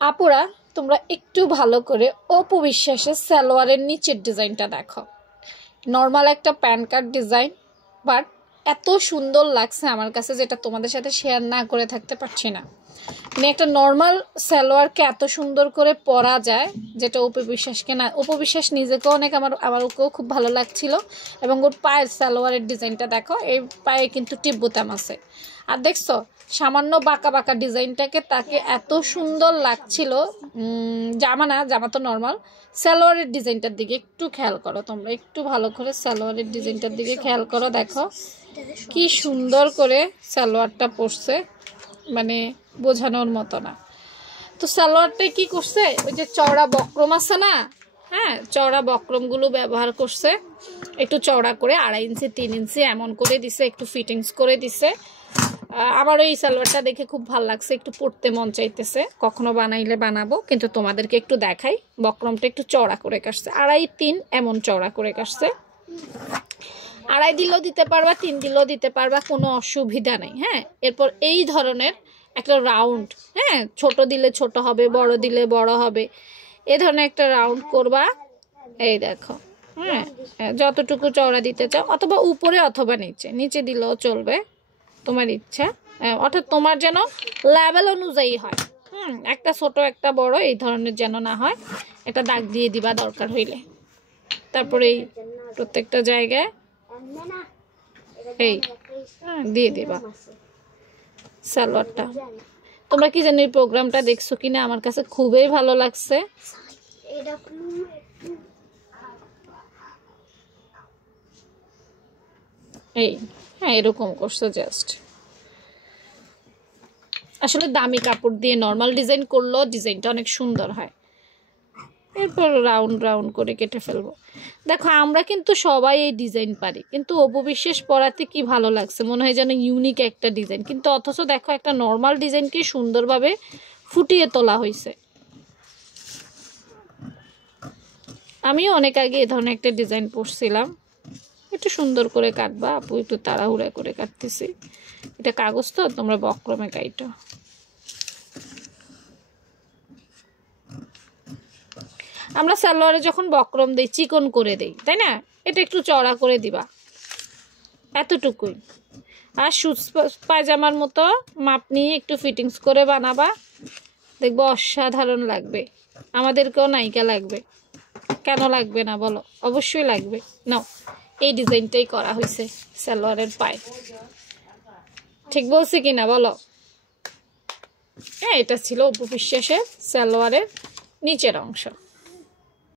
আপুরা তোমরা একটু ভালো করে অপু বিশ্বাসের সালোয়ারের নিচের ডিজাইনটা দেখো। নর্মাল একটা প্যান কার্ড ডিজাইন, বাট এত সুন্দর লাগছে আমার কাছে যেটা তোমাদের সাথে শেয়ার না করে থাকতে পারছি না। মানে একটা নর্মাল সালোয়ারকে এত সুন্দর করে পরা যায়, যেটা অপু বিশ্বাসকে না, অপু বিশ্বাস নিজেকেও অনেক আমার ওকেও খুব ভালো লাগছিল। এবং ওর পায়ের সালোয়ারের ডিজাইনটা দেখো, এই পায়ে কিন্তু টিপ বোতাম আছে। আর দেখছো সামান্য বাঁকা বাঁকা ডিজাইনটাকে তাকে এত সুন্দর লাগছিল। জামা তো নর্মাল, সালোয়ারের ডিজাইনটার দিকে একটু খেয়াল করো, তোমরা একটু ভালো করে সালোয়ারের ডিজাইনটার দিকে খেয়াল করো। দেখো কি সুন্দর করে সালোয়ারটা পরছে, মানে বোঝানোর মতো না। তো সালোয়ারটা কি করছে, ওই যে চওড়া বক্রম আছে না, হ্যাঁ চওড়া বক্রমগুলো ব্যবহার করছে, একটু চওড়া করে 2.5 ইঞ্চি 3 ইঞ্চি এমন করে দিছে, একটু ফিটিংস করে দিছে। আমার এই সালোয়ারটা দেখে খুব ভালো লাগছে, একটু পরতে মন চাইতেছে। কখনো বানাইলে বানাবো, কিন্তু তোমাদেরকে একটু দেখাই। বক্রমটা একটু চওড়া করে কাটছে, 2.5 3 এমন চওড়া করে কাটছে। 2.5 দিলেও দিতে পারবা, 3 দিলেও দিতে পারবা, কোনো অসুবিধা নেই। হ্যাঁ, এরপর এই ধরনের একটা রাউন্ড, হ্যাঁ ছোট দিলে ছোট হবে, বড় দিলে বড় হবে, এ ধরনের একটা রাউন্ড করবা। এই দেখো, হ্যাঁ যতটুকু চওড়া দিতে চাও, অথবা উপরে অথবা নিচে, নিচে দিলেও চলবে, তোমার ইচ্ছা। অর্থাৎ তোমার যেন লেভেল অনুযায়ী হয়, একটা ছোট একটা বড় এই ধরনের যেন না হয়। একটা দাগ দিয়ে দিবা দরকার হইলে। তারপরে এই প্রত্যেকটা জায়গায় এই দিয়ে দিবা সালোয়ারটা। তোমরা কি জানি প্রোগ্রামটা দেখছো কিনা, আমার কাছে খুবই ভালো লাগছে। এই হ্যাঁ এরকম করছো, জাস্ট আসলে দামি কাপড় দিয়ে নর্মাল ডিজাইন করলেও ডিজাইনটা অনেক সুন্দর হয়। এরপর রাউন্ড রাউন্ড করে কেটে ফেলবো। দেখো আমরা কিন্তু সবাই এই ডিজাইন পারি, কিন্তু অপু বিশ্বাস পরাতে কি ভালো লাগছে, মনে হয় যেন ইউনিক একটা ডিজাইন, কিন্তু অথচ দেখো একটা নর্মাল ডিজাইনকে সুন্দরভাবে ফুটিয়ে তোলা হয়েছে। আমিও অনেক আগে এ ধরনের একটা ডিজাইন পরছিলাম। একটু সুন্দর করে কাটবা আপু, একটু তাড়াহুড়া করে কাটতেছি। এটা কাগজ তো, তোমরা বক্রমে কাটো। আমরা সালোয়ারে যখন বক্রম দেই চিকন করে দেই, তাই না? এটা একটু চড়া করে দিবা, এতটুকুই। আর শুজ পায়জামার মতো মাপ নিয়ে একটু ফিটিংস করে বানাবা, দেখবো অসাধারণ লাগবে। আমাদেরকেও নায়িকা লাগবে, কেন লাগবে না বলো? অবশ্যই লাগবে। নাও, এই ডিজাইনটাই করা হয়েছে সালোয়ারের পায়ে, ঠিক বলছি কিনা বলো? হ্যাঁ, এটা ছিল অপু বিশ্বাসের সালোয়ারের নিচের অংশ।